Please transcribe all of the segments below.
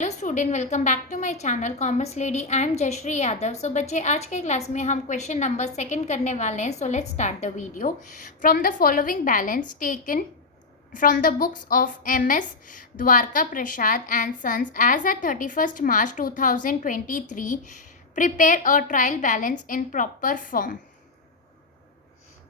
Hello student, welcome back to my channel commerce lady. I am Jayshree Yadav. So बच्चे, आज के class में हम क्वेश्चन नंबर सेकंड करने वाले हैं। So let's start the video. From the following balance taken from the books of MS Dwarka Prasad and Sons as at 31st March 2023, prepare a trial balance in proper form.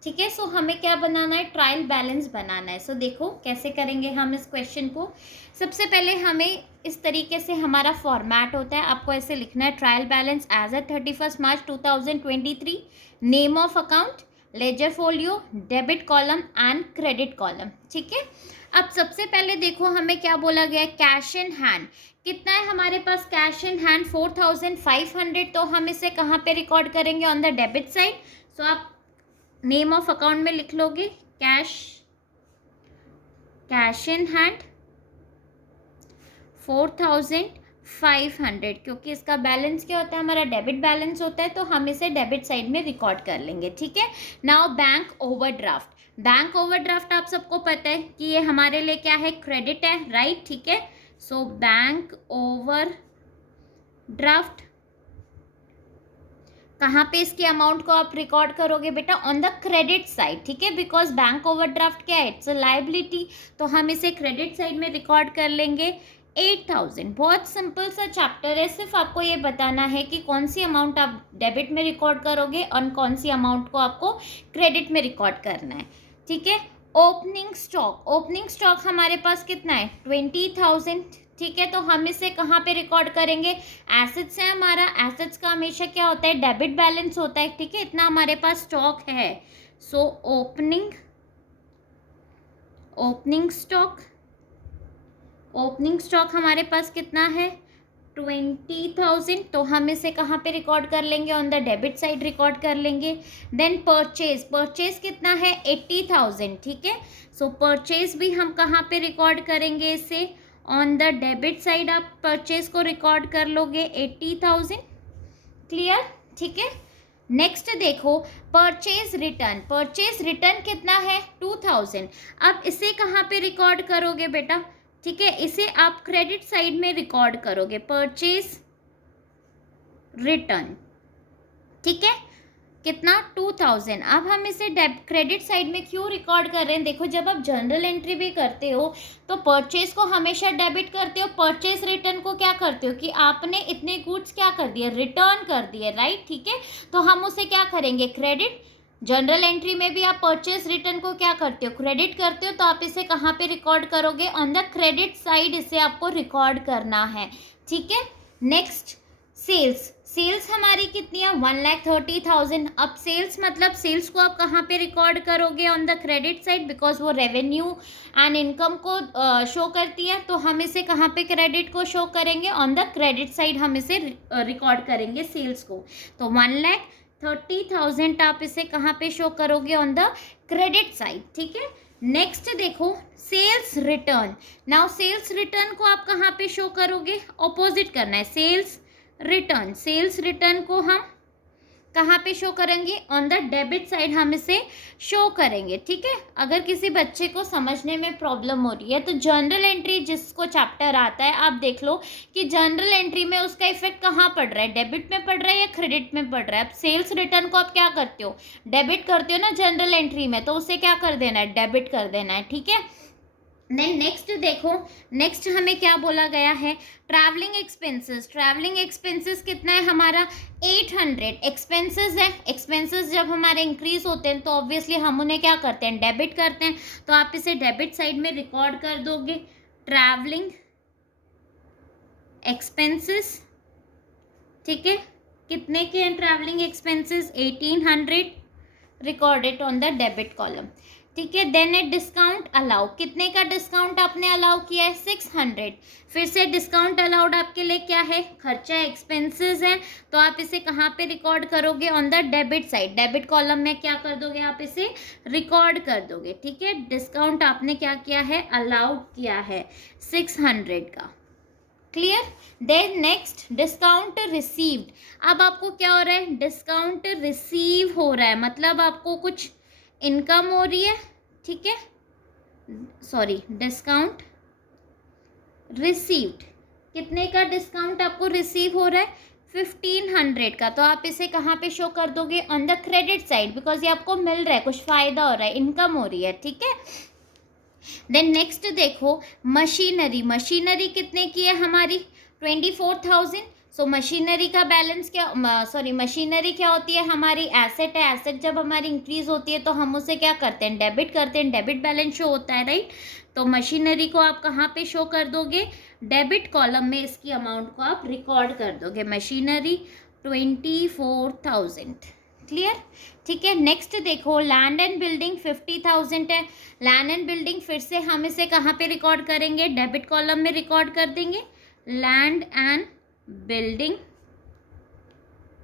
ठीक है, सो हमें क्या बनाना है? Trial balance बनाना है। सो देखो कैसे करेंगे हम इस क्वेश्चन को। सबसे पहले हमें इस तरीके से हमारा फॉर्मेट होता है, आपको ऐसे लिखना है trial balance as at 31st March 2023, name of account, ledger folio, debit column and credit column. ठीक है, अब सबसे पहले देखो हमें क्या बोला गया है, कैश इन हैंड। कितना है हमारे पास कैश इन हैंड? 4500। तो हम इसे कहाँ पे रिकॉर्ड करेंगे? On the debit side. So आप नेम ऑफ अकाउंट में लिख लोगे कैश इन हैंड 4500, क्योंकि इसका बैलेंस क्या होता है? हमारा डेबिट बैलेंस होता है, तो हम इसे डेबिट साइड में रिकॉर्ड कर लेंगे। ठीक है, now bank overdraft. Bank overdraft आप सबको पता है कि ये हमारे लिए क्या है? क्रेडिट है, राइट? ठीक है, सो बैंक ओवरड्राफ्ट कहाँ पे इसकी अमाउंट को आप रिकॉर्ड करोगे बेटा? On the credit side. ठीक है, बिकॉज बैंक ओवरड्राफ्ट क्या है? इट्स अ लायबिलिटी, तो हम इसे क्रेडिट साइड में रिकॉर्ड कर लेंगे 8000। बहुत सिंपल सा चैप्टर है, सिर्फ आपको ये बताना है कि कौन सी अमाउंट आप डेबिट में रिकॉर्ड करोगे और कौन सी अमाउंट को आपको क्रेडिट में रिकॉर्ड करना है। ठीक है, ओपनिंग स्टॉक। ओपनिंग स्टॉक हमारे पास कितना है? 20000। ठीक है, तो हम इसे कहाँ पे रिकॉर्ड करेंगे? एसेट्स है हमारा। एसेट्स का हमेशा क्या होता है? डेबिट बैलेंस होता है। ठीक है, इतना हमारे पास स्टॉक है। सो ओपनिंग स्टॉक हमारे पास कितना है? 20000। तो हम इसे कहाँ पे रिकॉर्ड कर लेंगे? On the debit side record कर लेंगे। देन परचेज कितना है? 80000। ठीक है, सो परचेज भी हम कहाँ पे रिकॉर्ड करेंगे? इसे ऑन द डेबिट साइड आप परचेज को रिकॉर्ड कर लोगे 80000। क्लियर? ठीक है, नेक्स्ट देखो परचेज रिटर्न कितना है? 2000। अब इसे कहाँ पे रिकॉर्ड करोगे बेटा? ठीक है, इसे आप क्रेडिट साइड में रिकॉर्ड करोगे, परचेज रिटर्न। ठीक है, कितना? 2000। अब हम इसे क्रेडिट साइड में क्यों रिकॉर्ड कर रहे हैं? देखो, जब आप जर्नल एंट्री भी करते हो तो परचेज को हमेशा डेबिट करते हो, परचेज रिटर्न को क्या करते हो कि आपने इतने गुड्स क्या कर दिए? रिटर्न कर दिए, राइट? ठीक है, तो हम उसे क्या करेंगे? क्रेडिट। जर्नल एंट्री में भी आप परचेज रिटर्न को क्या करते हो? क्रेडिट करते हो, तो आप इसे कहाँ पे रिकॉर्ड करोगे? ऑन द क्रेडिट साइड इसे आपको रिकॉर्ड करना है। ठीक है, नेक्स्ट सेल्स हमारी कितनी है? 1,30,000। अब सेल्स मतलब सेल्स को आप कहाँ पे रिकॉर्ड करोगे? On the credit side, because वो रेवेन्यू एंड इनकम को शो करती है, तो हम इसे कहाँ पे क्रेडिट को शो करेंगे? ऑन द क्रेडिट साइड हम इसे रिकॉर्ड करेंगे सेल्स को। तो 1,30,000 आप इसे कहाँ पे शो करोगे? On the credit side. ठीक है, नेक्स्ट देखो sales return. Now sales return को आप कहाँ पे शो करोगे? ऑपोजिट करना है, सेल्स रिटर्न को हम कहाँ पे शो करेंगे? ऑन द डेबिट साइड हम इसे शो करेंगे। ठीक है, अगर किसी बच्चे को समझने में प्रॉब्लम हो रही है तो जर्नल एंट्री जिसको चैप्टर आता है, आप देख लो कि जर्नल एंट्री में उसका इफेक्ट कहाँ पड़ रहा है? डेबिट में पड़ रहा है या क्रेडिट में पड़ रहा है? अब सेल्स रिटर्न को आप क्या करते हो? डेबिट करते हो ना जर्नल एंट्री में, तो उसे क्या कर देना है? डेबिट कर देना है। ठीक है, देन नेक्स्ट देखो, नेक्स्ट हमें क्या बोला गया है? ट्रैवलिंग एक्सपेंसेस कितना है हमारा? 800 एक्सपेंसेस है। एक्सपेंसेस जब हमारे इंक्रीज होते हैं तो ऑब्वियसली हम उन्हें क्या करते हैं? डेबिट करते हैं, तो आप इसे डेबिट साइड में रिकॉर्ड कर दोगे, ट्रैवलिंग एक्सपेंसेस। ठीक है, कितने के हैं travelling expenses? 1800, recorded on the debit column. ठीक है, देन ए डिस्काउंट अलाउ। कितने का डिस्काउंट आपने अलाउ किया है? 600। फिर से डिस्काउंट अलाउड आपके लिए क्या है? खर्चा, एक्सपेंसेस है, तो आप इसे कहाँ पे रिकॉर्ड करोगे? On the debit side. Debit column में क्या कर दोगे? आप इसे रिकॉर्ड कर दोगे। ठीक है, डिस्काउंट आपने क्या किया है? अलाउड किया है 600 का। Clear? Then next discount received. अब आपको क्या हो रहा है? डिस्काउंट रिसीव हो रहा है, मतलब आपको कुछ इनकम हो रही है। ठीक है, सॉरी, डिस्काउंट रिसीव्ड कितने का डिस्काउंट आपको रिसीव हो रहा है? 1500 का। तो आप इसे कहाँ पे शो कर दोगे? On the credit side, because ये आपको मिल रहा है, कुछ फ़ायदा हो रहा है, इनकम हो रही है, ठीक है। देन नेक्स्ट देखो मशीनरी। मशीनरी कितने की है हमारी? 24,000। सो मशीनरी का बैलेंस क्या, सॉरी मशीनरी क्या होती है? हमारी एसेट है। एसेट जब हमारी इंक्रीज होती है तो हम उसे क्या करते हैं? डेबिट करते हैं। डेबिट बैलेंस शो होता है, राइट। तो मशीनरी को आप कहाँ पे शो कर दोगे? डेबिट कॉलम में इसकी अमाउंट को आप रिकॉर्ड कर दोगे। मशीनरी 24,000। क्लियर? ठीक है। नेक्स्ट देखो लैंड एंड बिल्डिंग 50,000 है। लैंड एंड बिल्डिंग फिर से हम इसे कहाँ पे रिकॉर्ड करेंगे? डेबिट कॉलम में रिकॉर्ड कर देंगे। लैंड एंड बिल्डिंग,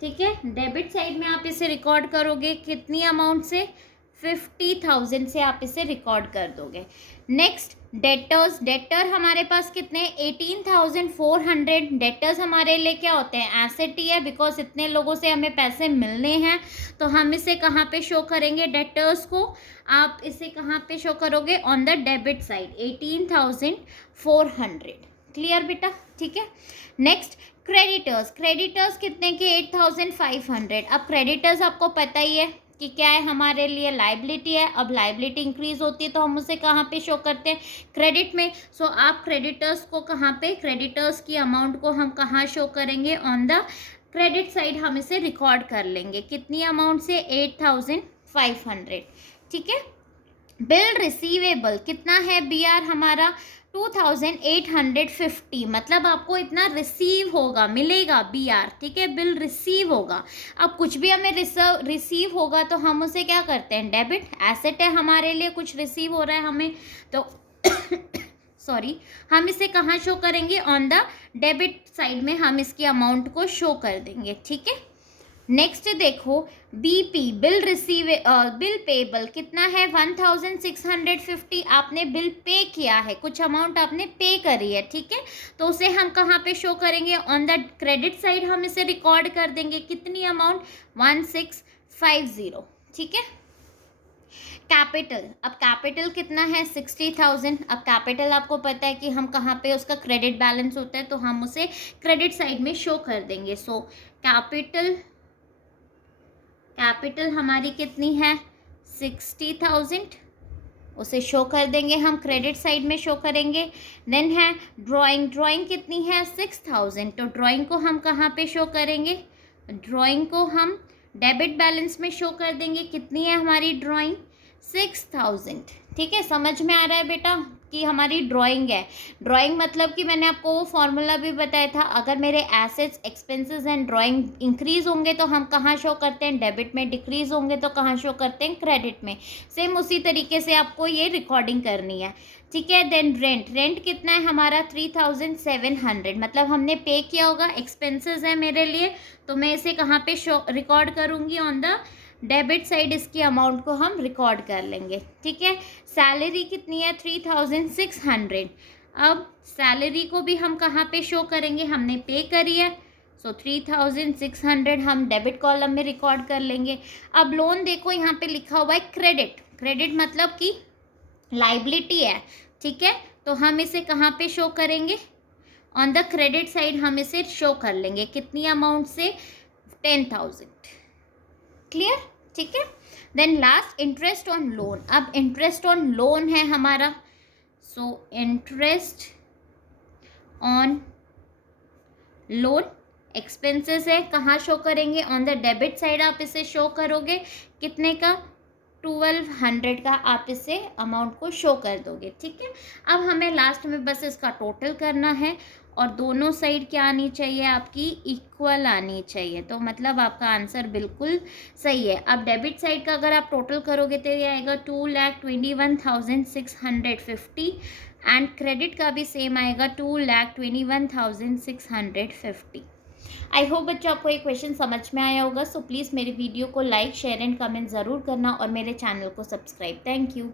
ठीक है। डेबिट साइड में आप इसे रिकॉर्ड करोगे कितनी अमाउंट से? 50,000 से आप इसे रिकॉर्ड कर दोगे। Next debtors. डेटर हमारे पास कितने? 18,400। डेटर्स हमारे लिए क्या होते हैं? एसेट ही है, बिकॉज इतने लोगों से हमें पैसे मिलने हैं। तो हम इसे कहाँ पे शो करेंगे? डेटर्स को आप इसे कहाँ पे शो करोगे? On the debit side 18,400। Clear बेटा? ठीक है। Next creditors. क्रेडिटर्स कितने के? 8,500। अब क्रेडिटर्स आपको पता ही है कि क्या है? हमारे लिए लाइबिलिटी है। अब लाइबिलिटी इंक्रीज होती है तो हम उसे कहाँ पे शो करते हैं? क्रेडिट में। सो आप क्रेडिटर्स को कहाँ पे? क्रेडिटर्स की अमाउंट को हम कहाँ शो करेंगे? ऑन द क्रेडिट साइड हम इसे रिकॉर्ड कर लेंगे। कितनी अमाउंट से? 8,500। ठीक है। बिल रिसीवेबल कितना है बी आर हमारा? 2,850। मतलब आपको इतना रिसीव होगा, मिलेगा बी आर, ठीक है। बिल रिसीव होगा। अब कुछ भी हमें रिसीव होगा तो हम उसे क्या करते हैं? डेबिट। एसेट है हमारे लिए, कुछ रिसीव हो रहा है हमें, तो सॉरी हम इसे कहाँ शो करेंगे? ऑन द डेबिट साइड में हम इसकी अमाउंट को शो कर देंगे, ठीक है। नेक्स्ट देखो बीपी बिल बिल पेबल कितना है? 1,650। आपने बिल पे किया है, कुछ अमाउंट आपने पे करी है, ठीक है। तो उसे हम कहाँ पे शो करेंगे? ऑन द क्रेडिट साइड हम इसे रिकॉर्ड कर देंगे। कितनी अमाउंट? 1,650, ठीक है। कैपिटल। अब कैपिटल कितना है? 60,000। अब कैपिटल आपको पता है कि हम कहाँ पे उसका क्रेडिट बैलेंस होता है, तो हम उसे क्रेडिट साइड में शो कर देंगे। सो कैपिटल हमारी कितनी है? 60,000। उसे शो कर देंगे, हम क्रेडिट साइड में शो करेंगे। देन है ड्राइंग। ड्राइंग कितनी है? 6,000। तो ड्राइंग को हम कहाँ पे शो करेंगे? ड्राइंग को हम डेबिट बैलेंस में शो कर देंगे। कितनी है हमारी ड्राइंग? 6,000। ठीक है। समझ में आ रहा है बेटा कि हमारी ड्राइंग है। ड्राइंग मतलब कि मैंने आपको वो फॉर्मूला भी बताया था, अगर मेरे assets expenses and drawing increase होंगे तो हम कहाँ शो करते हैं? डेबिट में। डिक्रीज होंगे तो कहाँ शो करते हैं? क्रेडिट में। सेम उसी तरीके से आपको ये रिकॉर्डिंग करनी है, ठीक है। Then rent. रेंट कितना है हमारा? 3,700। मतलब हमने पे किया होगा, एक्सपेंसेस है मेरे लिए, तो मैं इसे कहाँ पे शो रिकॉर्ड करूँगी? ऑन द डेबिट साइड इसकी अमाउंट को हम रिकॉर्ड कर लेंगे, ठीक है। सैलरी कितनी है? 3,600। अब सैलरी को भी हम कहाँ पे शो करेंगे? हमने पे करी है, सो 3,600 हम डेबिट कॉलम में रिकॉर्ड कर लेंगे। अब लोन देखो यहाँ पे लिखा हुआ है क्रेडिट। क्रेडिट मतलब कि लाइबिलिटी है, ठीक है। तो हम इसे कहाँ पे शो करेंगे? ऑन द क्रेडिट साइड हम इसे शो कर लेंगे। कितनी अमाउंट से? 10,000। क्लियर? ठीक है। Then last interest on loan. अब इंटरेस्ट ऑन लोन है हमारा, so interest on loan expenses है, कहाँ शो करेंगे? ऑन द डेबिट साइड आप इसे शो करोगे। कितने का? 1,200 का आप इसे अमाउंट को शो कर दोगे, ठीक है। अब हमें लास्ट में बस इसका टोटल करना है और दोनों साइड क्या आनी चाहिए? आपकी इक्वल आनी चाहिए। तो मतलब आपका आंसर बिल्कुल सही है। अब डेबिट साइड का अगर आप टोटल करोगे तो ये आएगा 2,21,650 एंड क्रेडिट का भी सेम आएगा 2,21,650। आई होप बच्चों आपको ये क्वेश्चन समझ में आया होगा। सो प्लीज़ मेरी वीडियो को लाइक शेयर एंड कमेंट ज़रूर करना और मेरे चैनल को सब्सक्राइब। Thank you.